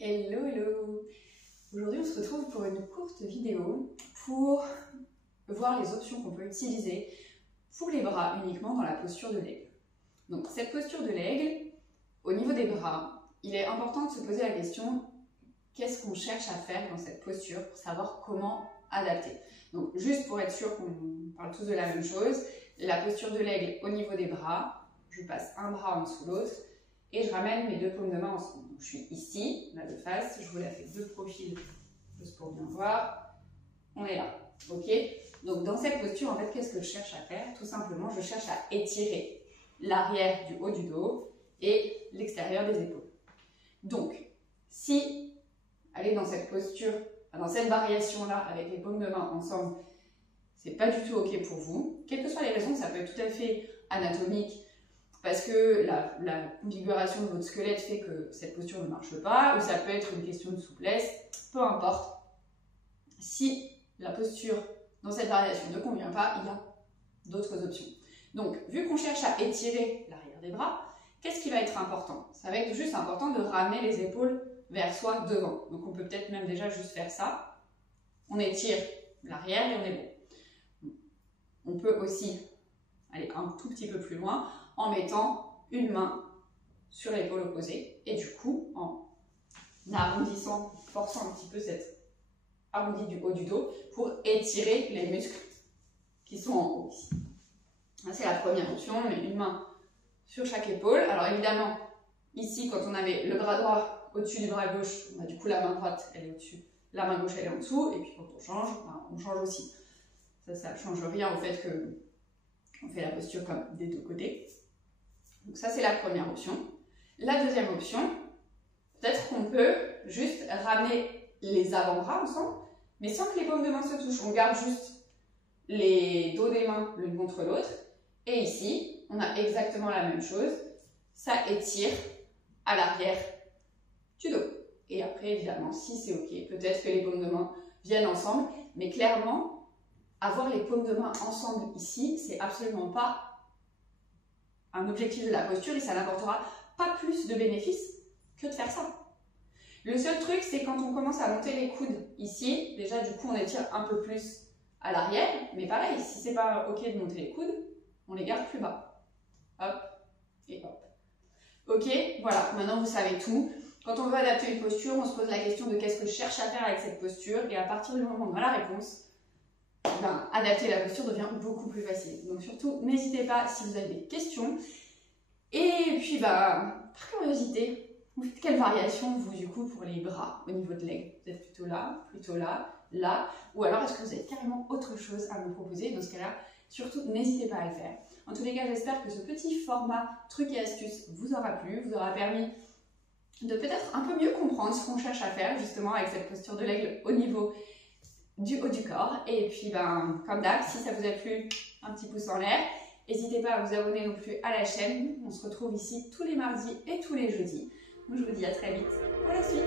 Hello, hello! Aujourd'hui, on se retrouve pour une courte vidéo pour voir les options qu'on peut utiliser pour les bras uniquement dans la posture de l'aigle. Donc, cette posture de l'aigle, au niveau des bras, il est important de se poser la question qu'est-ce qu'on cherche à faire dans cette posture pour savoir comment adapter. Donc, juste pour être sûr qu'on parle tous de la même chose, la posture de l'aigle au niveau des bras, je passe un bras en dessous de l'autre et je ramène mes deux paumes de main ensemble. Donc, je suis ici, là de face, je vous la fais de profil juste pour bien voir. On est là, ok? Donc dans cette posture, en fait, qu'est-ce que je cherche à faire? Tout simplement, je cherche à étirer l'arrière du haut du dos et l'extérieur des épaules. Donc, si aller dans cette posture, dans cette variation-là, avec les paumes de main ensemble, c'est pas du tout ok pour vous, quelles que soient les raisons, ça peut être tout à fait anatomique, parce que la configuration de votre squelette fait que cette posture ne marche pas, ou ça peut être une question de souplesse, peu importe. Si la posture dans cette variation ne convient pas, il y a d'autres options. Donc, vu qu'on cherche à étirer l'arrière des bras, qu'est-ce qui va être important? Ça va être juste important de ramener les épaules vers soi devant. Donc, on peut peut-être même déjà juste faire ça. On étire l'arrière et on est bon. On peut aussi aller un tout petit peu plus loin en mettant une main sur l'épaule opposée et du coup en arrondissant, forçant un petit peu cette arrondi du haut du dos pour étirer les muscles qui sont en haut ici. C'est la première option, on met une main sur chaque épaule. Alors évidemment, ici quand on avait le bras droit au-dessus du bras gauche, on a du coup la main droite elle est au-dessus, la main gauche elle est en dessous, et puis quand on change aussi. Ça ne change rien au fait que on fait la posture comme des deux côtés. Donc ça c'est la première option. La deuxième option, peut-être qu'on peut juste ramener les avant-bras ensemble, mais sans que les paumes de main se touchent. On garde juste les dos des mains l'une contre l'autre. Et ici, on a exactement la même chose. Ça étire à l'arrière du dos. Et après, évidemment, si c'est ok, peut-être que les paumes de main viennent ensemble, mais clairement, avoir les paumes de main ensemble ici, c'est absolument pas un objectif de la posture et ça n'apportera pas plus de bénéfices que de faire ça. Le seul truc, c'est quand on commence à monter les coudes ici, déjà du coup on étire un peu plus à l'arrière, mais pareil, si c'est pas ok de monter les coudes, on les garde plus bas. Hop et hop. Ok, voilà, maintenant vous savez tout. Quand on veut adapter une posture, on se pose la question de qu'est-ce que je cherche à faire avec cette posture, et à partir du moment où on a la réponse, adapter la posture devient beaucoup plus facile. Donc surtout, n'hésitez pas si vous avez des questions. Et puis, par curiosité, vous faites quelle variation, vous, du coup, pour les bras au niveau de l'aigle? Vous êtes plutôt là, là, ou alors est-ce que vous avez carrément autre chose à me proposer? Dans ce cas-là, surtout, n'hésitez pas à le faire. En tous les cas, j'espère que ce petit format trucs et astuces vous aura plu, vous aura permis de peut-être un peu mieux comprendre ce qu'on cherche à faire, justement, avec cette posture de l'aigle au niveau du haut du corps. Et puis comme d'hab, si ça vous a plu, un petit pouce en l'air. N'hésitez pas à vous abonner non plus à la chaîne. On se retrouve ici tous les mardis et tous les jeudis. Donc je vous dis à très vite pour la suite.